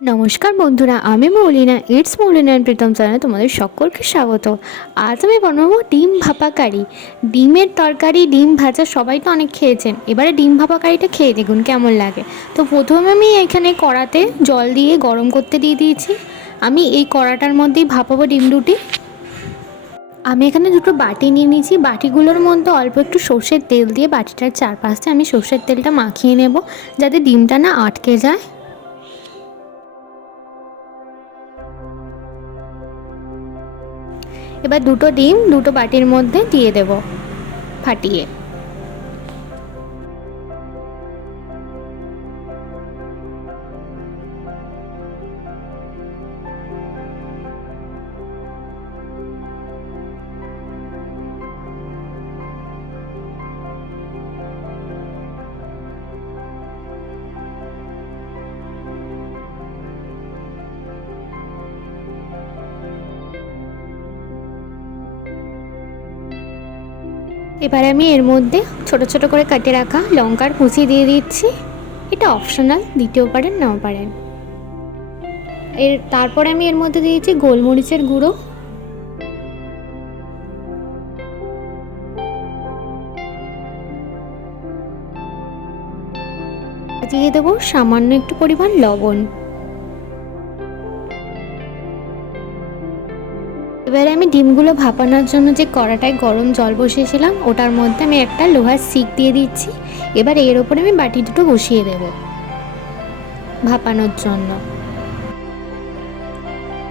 নমস্কার বন্ধুরা, আমি মৌলিনা। ইটস মৌলিনা অ্যান্ড প্রীতম চ্যানেলে তোমাদের সকলকে স্বাগত। আজ আমি বানাবো ডিম ভাপা কারি। ডিমের তরকারি, ডিম ভাজা সবাই তো অনেক খেয়েছেন। এবারে ডিম ভাপা কারিটা খেয়ে দেখুন কেমন লাগে। তো প্রথমে আমি এখানে কড়াতে জল দিয়ে গরম করতে দিয়ে দিয়েছি। আমি এই কড়াটার মধ্যেই ভাপাবো ডিম দুটি। আমি এখানে দুটো বাটি নিয়ে নিয়েছি। বাটিগুলোর মধ্যে অল্প একটু সর্ষের তেল দিয়ে বাটিটার চারপাশে আমি সর্ষের তেলটা মাখিয়ে নেব, যাতে ডিমটা না আটকে যায়। এবার দুটো ডিম দুটো বাটির মধ্যে দিয়ে দেব ফাটিয়ে। এবার আমি এর মধ্যে ছোট ছোট করে কেটে রাখা লঙ্কার কুচি দিয়ে দিচ্ছি। এটা অপশনাল, দিতেও পারেন নাও পারেন। তারপরে আমি এর মধ্যে দিয়েছি গোলমরিচের গুঁড়ো, দিয়ে দেবো সামান্য একটু পরিমাণ লবণ। এবারে আমি ডিমগুলো ভাপানোর জন্য যে কড়াটায় গরম জল বসিয়েছিলাম ওটার মধ্যে আমি একটা লোহার শিক দিয়ে দিচ্ছি। এবার এর ওপরে আমি বাটি দুটো বসিয়ে দেব ভাপানোর জন্য।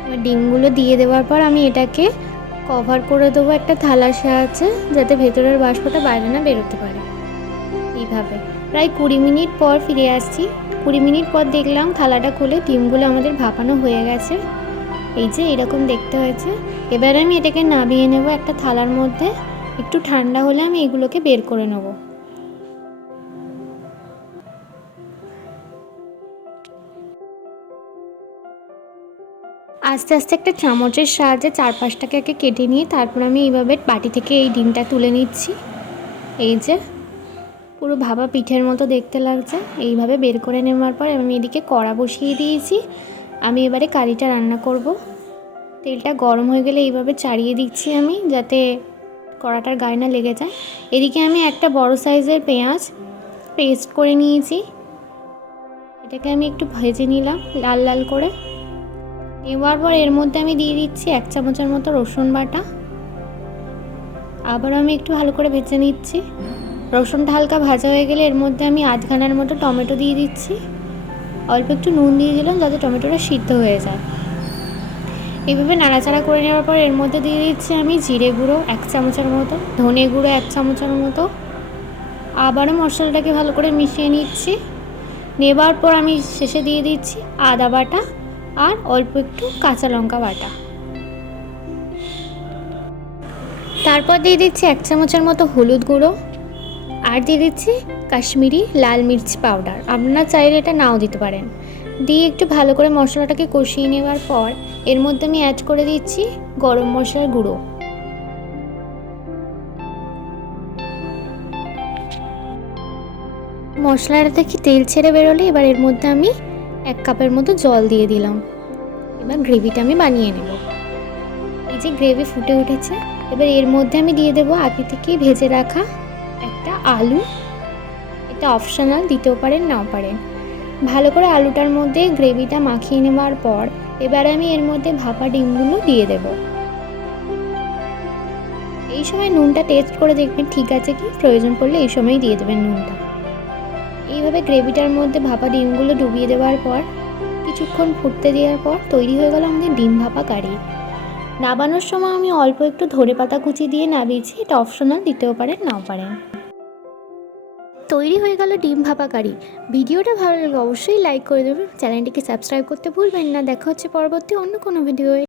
এবার ডিমগুলো দিয়ে দেওয়ার পর আমি এটাকে কভার করে দেবো একটা থালার সাহায্যে, যাতে ভেতরের বাষ্পটা বাইরে না বেরোতে পারে। এইভাবে প্রায় 20 মিনিট পর ফিরে আসছি। 20 মিনিট পর দেখলাম থালাটা খুলে ডিমগুলো আমাদের ভাপানো হয়ে গেছে। এই যে এরকম দেখতে হয়েছে। এবার আমি এটাকে নামিয়ে নেব একটা থালার মধ্যে। একটু ঠান্ডা হলে আমি এগুলোকে বের করে নেব। আস্তে আস্তে একটা চামচের সাহায্যে চারপাশটাকে কেটে নিয়ে তারপর আমি এইভাবে বাটি থেকে এই ডিমটা তুলে নিচ্ছি। এই যে পুরো ভাপা পিঠের মতো দেখতে লাগছে। এইভাবে বের করে নেওয়ার পর আমি এদিকে কড়া বসিয়ে দিয়েছি। আমি এবারে কারিটা রান্না করব। তেলটা গরম হয়ে গেলে এইভাবে চাড়িয়ে দিচ্ছি আমি, যাতে কড়াটার গায়ে না লেগে যায়। এদিকে আমি একটা বড় সাইজের পেঁয়াজ পেস্ট করে নিয়েছি। এটাকে আমি একটু ভেজে নিলাম লাল লাল করে। এবার পর এর মধ্যে আমি দিয়ে দিচ্ছি 1 চামচের মতো রসুন বাটা। আবার আমি একটু ভালো করে ভেজে নিচ্ছি। রসুনটা হালকা ভাজা হয়ে গেলে এর মধ্যে আমি আধখানার মতো টমেটো দিয়ে দিচ্ছি। অল্প একটু নুন দিয়ে দিলাম যাতে টমেটোটা সিদ্ধ হয়ে যায়। এইভাবে নাড়াচাড়া করে নেওয়ার পর এর মধ্যে দিয়ে দিচ্ছি আমি জিরে গুঁড়ো 1 চামচের মতো, ধনে গুঁড়ো 1 চামচের মতো। আবারও মশলাটাকে ভালো করে মিশিয়ে নিচ্ছি। নেবার পর আমি শেষে দিয়ে দিচ্ছি আদা বাটা আর অল্প একটু কাঁচা লঙ্কা বাটা। তারপর দিয়ে দিচ্ছি 1 চামচের মতো হলুদ গুঁড়ো আর দিয়ে দিচ্ছি কাশ্মীরি লাল মির্চ পাউডার। আপনারা চাইলে এটা নাও দিতে পারেন। দিয়ে একটু ভালো করে মশলাটাকে কষিয়ে নেওয়ার পর এর মধ্যে আমি অ্যাড করে দিচ্ছি গরম মশলার গুঁড়ো। মশলাটা থেকে তেল ছেড়ে বেরোলে এবার এর মধ্যে আমি 1 কাপের মতো জল দিয়ে দিলাম। এবার গ্রেভিটা আমি বানিয়ে নেব। এই যে গ্রেভি ফুটে উঠেছে, এবার এর মধ্যে আমি দিয়ে দেবো আগে থেকে ভেজে রাখা একটা আলু। এটা অপশনাল, দিতেও পারেন নাও পারেন। ভালো করে আলুটার মধ্যে গ্রেভিটা মাখিয়ে নেওয়ার পর এবার আমি এর মধ্যে ভাপা ডিমগুলো দিয়ে দেব। এই সময় নুনটা টেস্ট করে দেখবেন ঠিক আছে কি, প্রয়োজন পড়লে এই সময় দিয়ে দেবেন নুনটা। এইভাবে গ্রেভিটার মধ্যে ভাপা ডিমগুলো ডুবিয়ে দেওয়ার পর কিছুক্ষণ ফুটতে দেওয়ার পর তৈরি হয়ে গেল আমাদের ডিম ভাপা কারি। নাবানোর সময় আমি অল্প একটু ধনেপাতা কুচি দিয়ে নাবিয়েছি। এটা অপশনাল, দিতেও পারেন নাও পারেন। তৈরি হয়ে গেল ডিম ভাপা কারি। ভিডিওটা ভালো লাগলে অবশ্যই লাইক করে দেবেন। চ্যানেলটিকে সাবস্ক্রাইব করতে ভুলবেন না। দেখা হচ্ছে পরবর্তী অন্য কোনো ভিডিওয়ে।